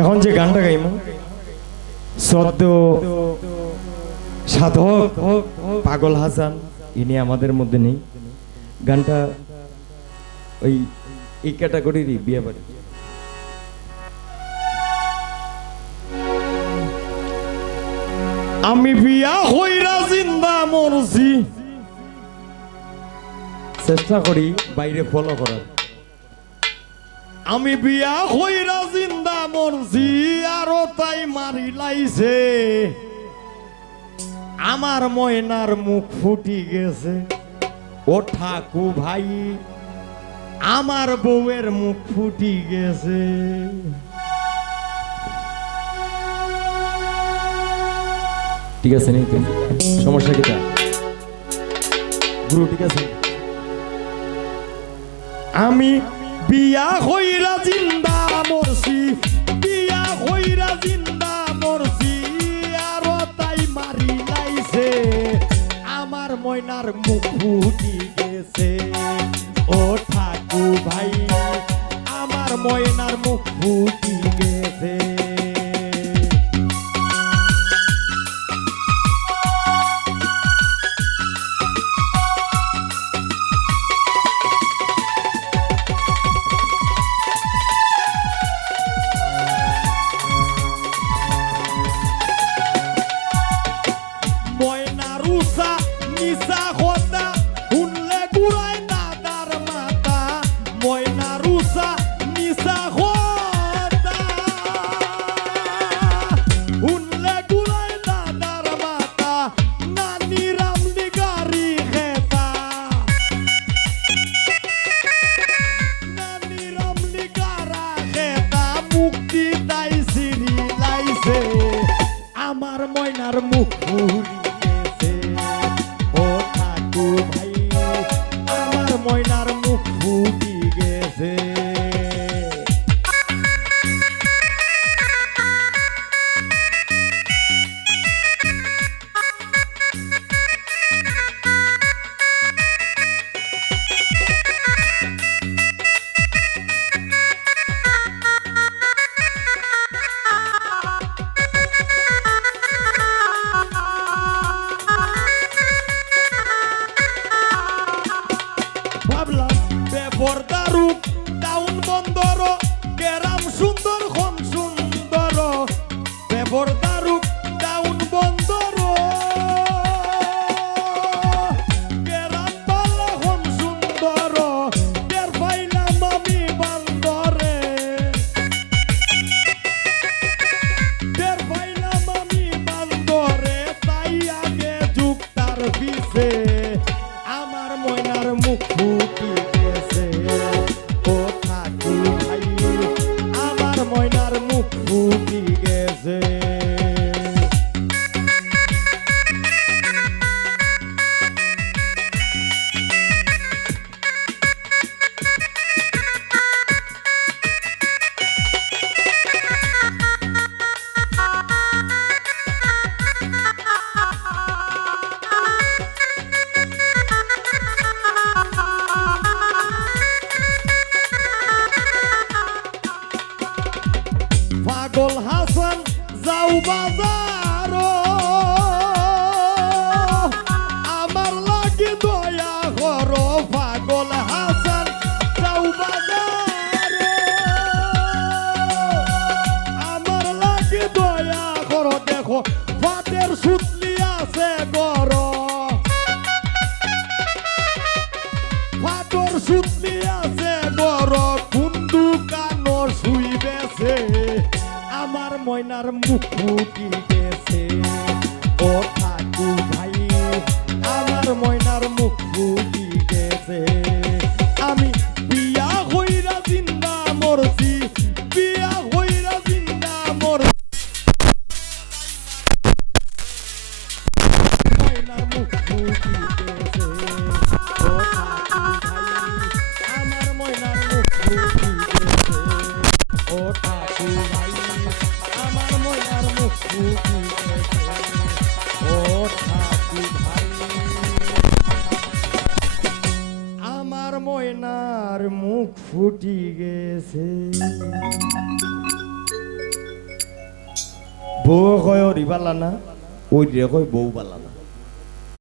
এখন যে গানটা গাইম সদ্য সাধক পাগল হাসান ইনি আমাদের মধ্যে নেই। গানটা ওই এই ক্যাটাগরিরই বিয়ে বাড়ি। আমি বিয়া হইরা জিন্দা মরছি, চেষ্টা করি বাইরে ফলো করার। আমি বিয়া হইরা জিন্দা মরছি আরো তাই মারি লাইছে, আমার ময়নার মুখ ফুটি গেছে। ও ঠাকু ভাই আমার বউয়ের মুখ ফুটি গেছে। ঠিক আছে নেই তো সমস্যা কিটা গুরু? ঠিক আছে। আমি বিয়া হইরা জিন্দা মরছি, বিয়া হইরা জিন্দা মরছি আরো তাই মারি লাইছে, আমার ময়নার মুখ ফুটি গেছে। ও ঠাকু ভাই আমার ময়নার মুখ ফুটি গেছে। আমার ময়নার মুখ ফুটি গেছে। ও ঠাকু ভাই আমার ময়নার মুখ ফুটি গেছে। বর্দারূপ টাউন বন্দর গ্রাম সুন্দর হম সুন্দর, বর্দারূপ টাউন বন্দর গ্রাম ভালো হম সুন্দর, টের পাইলাম আমি বান্দরে, টের পাইলাম আমি বান্দরে, তাই আগে যুক্তার পিছে আমার ময়নার মুখ ফুটি গেছে। ও ঠাকু ভাই আমার ময়নার মুখ ফুটি গেছে। পাগল হাসান যাও বাজার, আমার লাগে দয়া করো। পাগল হাসান যাও বাজার, আমার লাগে দয়া করো। দেখো ফাটের সুতলি আছে গর, ফাটর সুতলি আছে গর, কুন্দু কানো শুইবেছে, আমার ময়নার মুখ ফুটি গেছে। ও ঠাকু ভাই আমার ময়নার মুখ ফুটি গেছে। আমি বিয়া হইরা জিন্দা মরছি, বিয়া হইরা জিন্দা মরছি, ময়নার মুখ ফুটি গেছে। ও ঠাকু ভাই আমার ময়নার মুখ ফুটি গেছে। ও ঠাকু ভাই আমার ময়নার মুখ ফুটি গেছে। ও ঠাকু ভাই আমার ময়নার মুখ ফুটি গেছে। বউ কয় রিবালা না, ওই রে কয় বউ বালা না।